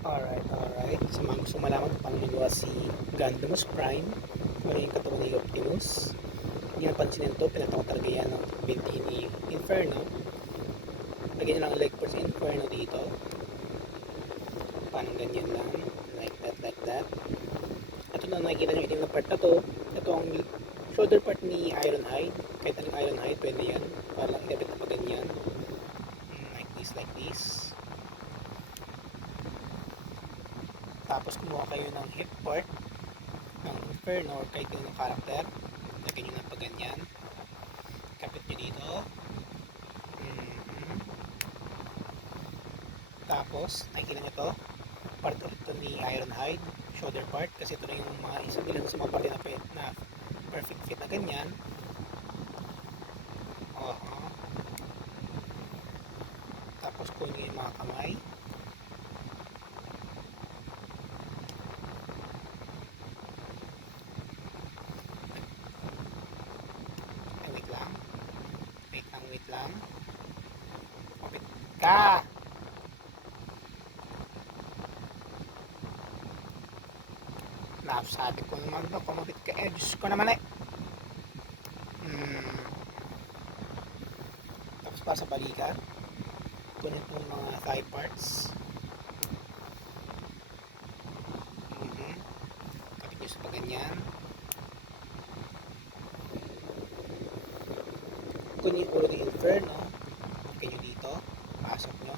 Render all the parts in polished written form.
Alright. Sa mga gusto malaman kung paano magawa si Gundams Prime, kung ano yung katawan ni Optimus, hindi napansin nito, pinatawa talaga yan ng binti ni Inferno. Lagyan nyo lang ang leg for sa Inferno dito. Parang ganyan lang. Like that. Ito na nakikita nyo itim na part na to. Ito ang shoulder part ni Ironhide. Kahit anong Ironhide, pwede yan. Parang ikabit na pa ganyan. Like this. Tapos kumuha kayo ng hip part ng Inferno or kahit ng character. Lagyan nyo na pa ganyan. Kapit nyo dito. Tapos, nakikita nyo to. Part ito ni Ironhide. Shoulder part. Kasi ito na yung mga isang ilan sa mga parte na perfect fit na ganyan. Tapos kunin yung mga kamay. Wait lang. Kapit ka! Sabi ko naman ba, kumapit ka eh. Diyos ko naman eh. Tapos para sa balikat, kunin itong mga thigh parts. Kapit nyo sa paganyan. Kunin yung ulo ng Inferno. Kapit nyo dito. Pasok nyo.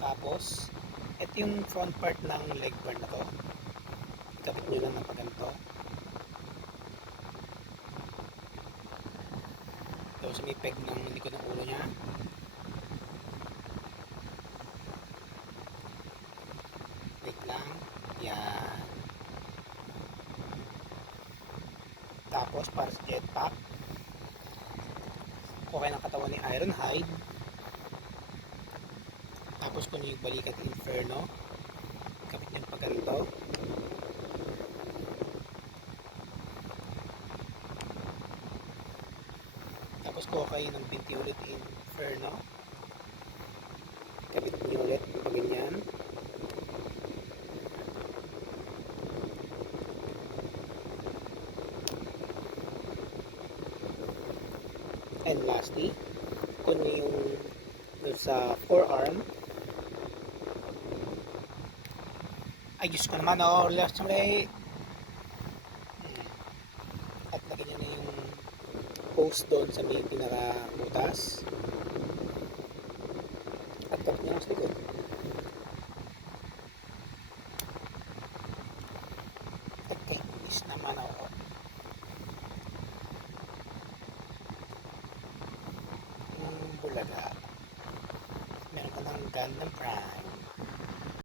Tapos, ito yung front part ng leg bar na to. Kapit nyo lang ng paganto. Tapos may peg ng likod ng ulo niya. Wait lang. Yan. Tapos, para sa jetpack, okay ng katawan ni Ironhide. Tapos kung yung balikat Inferno, kapit niyang paganto. Tapos kuha kayo ng binti ulit Inferno. Kapit niyo ulit pag ganyan. And lastly, kung yung sa forearm, ay Diyos ko naman, relax naman. At lagyan nyo na yung post doon sa may pinaka-butas. At kapit nyo sa likod. At kainis naman ako. Bulaga. Meron ka ng Gundam Prime.